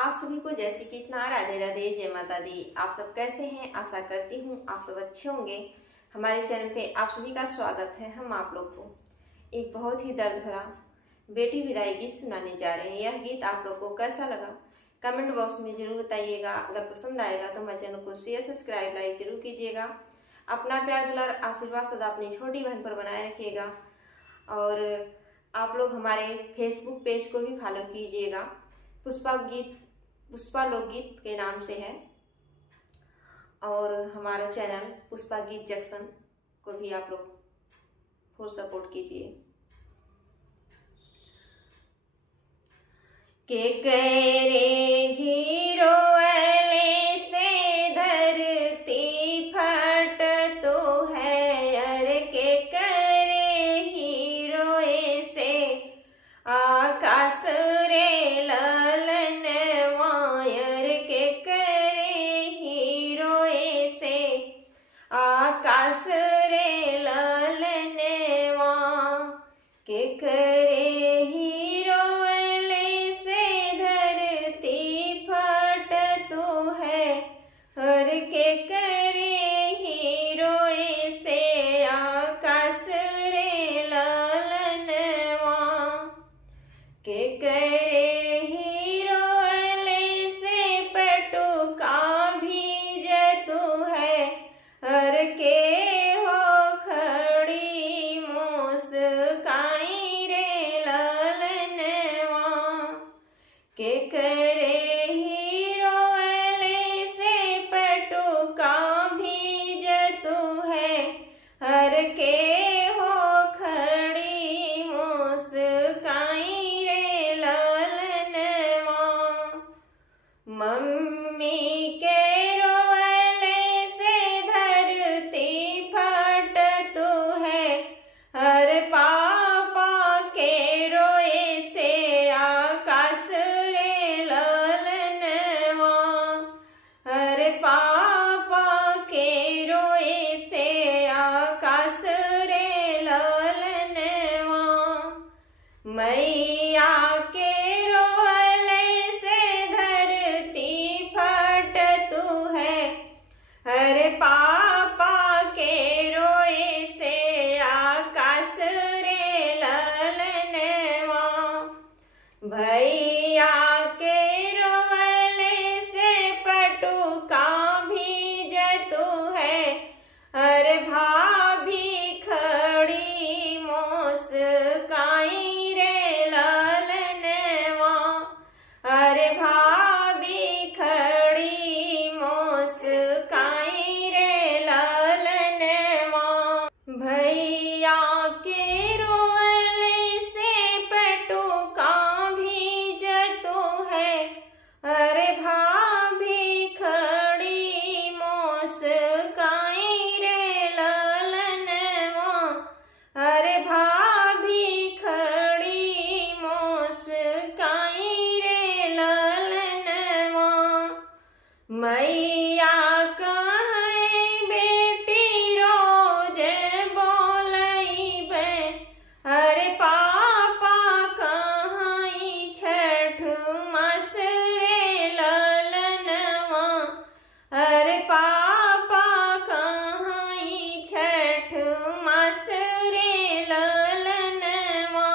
आप सभी को जय श्री कृष्ण, राधे राधे, जय माता दी। आप सब कैसे हैं? आशा करती हूँ आप सब अच्छे होंगे। हमारे चैनल पे आप सभी का स्वागत है। हम आप लोग को एक बहुत ही दर्द भरा बेटी विदाई गीत सुनाने जा रहे हैं। यह गीत आप लोग को कैसा लगा कमेंट बॉक्स में जरूर बताइएगा। अगर पसंद आएगा तो हमारे चैनल को शेयर सब्सक्राइब लाइक जरूर कीजिएगा। अपना प्यार दुलार आशीर्वाद सदा अपनी छोटी बहन पर बनाए रखिएगा। और आप लोग हमारे फेसबुक पेज को भी फॉलो कीजिएगा। पुष्पा लोकगीत के नाम से है। और हमारा चैनल पुष्पा गीत जंक्शन को भी आप लोग फुल सपोर्ट कीजिए। के करे हीरो वाले से धरती फट तो है, अरे के करे हीरो से आकाश रे ललन वायर, के करे हीरो से आकाश रे ललन वा, के करे हीरो वाले से धरती फट तो है, हर के करे हीरो से आकाश रे ललन वा, के करे हीरो वाले से पटुका भी जतु है, हर के हो खड़ी मुस्काई रे ललनवा, के करे हीरो वाले से पटुका भी जतु है, हर के हो खड़ी मुस्काई रे ललनवा, मम्मी के रोले से धरती फट तो है, हर पापा के रोए से आकाश रे ललनवा, हर पापा के रोए से आकाश रे ललनवा, मैया के रोले से धरती फट तू है, हर पापा के रोए से आकाश रे ललनवा, भैया के रोले से पटुका भी जतु है, हर भाभी खड़ी मुस्काई रे ललनवा, हर भाभी खड़ी मुस्काई रे ललनवा, भैया के रोले से पटुका भी जतु है, हर भाभी खड़ी मुस्काई रे ललनवा, हर भाभी खड़ी मुस्काई रे ललनवा, मैया कहे बेटी रोज बोलैबे, हर पापा कहीं छठ मास रे ललनवा, हर पापा कहीं छठ मास रे ललनवा,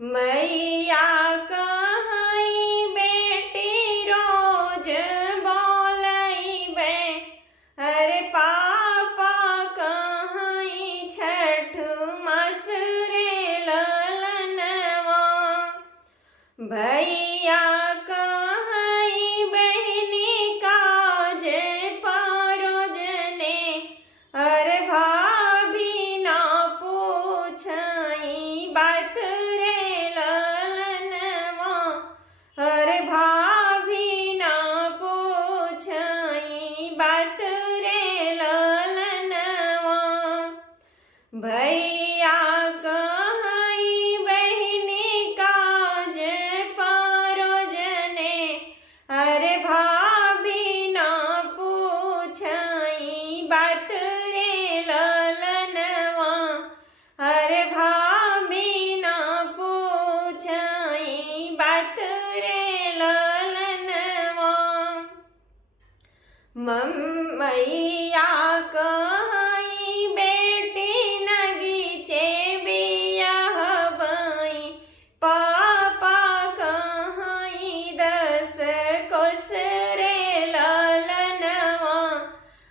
मैया कहीं बेटी रोज बोलैबे, हर पापा कहीं छठ मास रे ललनवा, भैया कहीं बहनी काज पारोजने, हर भाभी ना पूछई बात रे ललनवा, हर भाभी ना पूछई बात रे ललनवा, भैया कहीं बहनी काज पारोजने, मैया कहाई बेटी नगीचे बियाह बई, पापा कहाई 10 कोस रे लालनवा,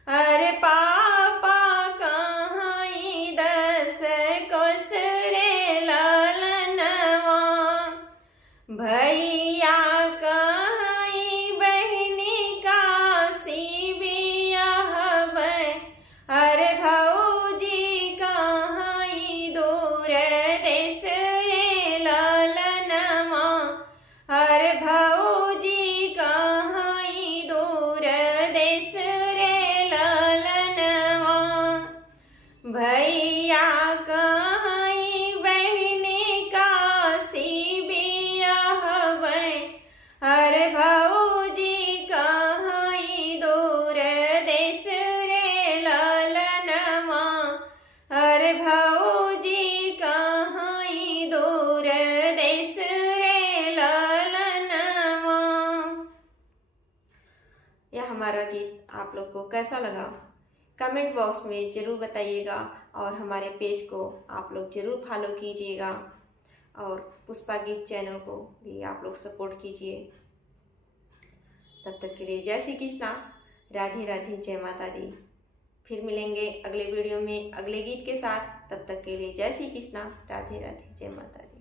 अरे पापा कहाई 10 कोस रे लालनवा। भैया कहाई बहनी काशी बियाह बई, अरे भौजी कहाई दूर देश रे लालनवा, अरे भौजी कहाई दूर देश रे लालनवा। भैया कहाई बहनी काशी बियाह बई, अरे भौजी कहाई दूर देश रे लालनवा, अरे भौजी कहाई दूर देश रे लालनवा। यह हमारा गीत आप लोग को कैसा लगा कमेंट बॉक्स में ज़रूर बताइएगा, और हमारे पेज को आप लोग ज़रूर फॉलो कीजिएगा, और पुष्पा गीत चैनल को भी आप लोग सपोर्ट कीजिए। तब तक के लिए जय श्री कृष्णा, राधे राधे, जय माता दी। फिर मिलेंगे अगले वीडियो में अगले गीत के साथ। तब तक के लिए जय श्री कृष्णा, राधे राधे, जय माता दी।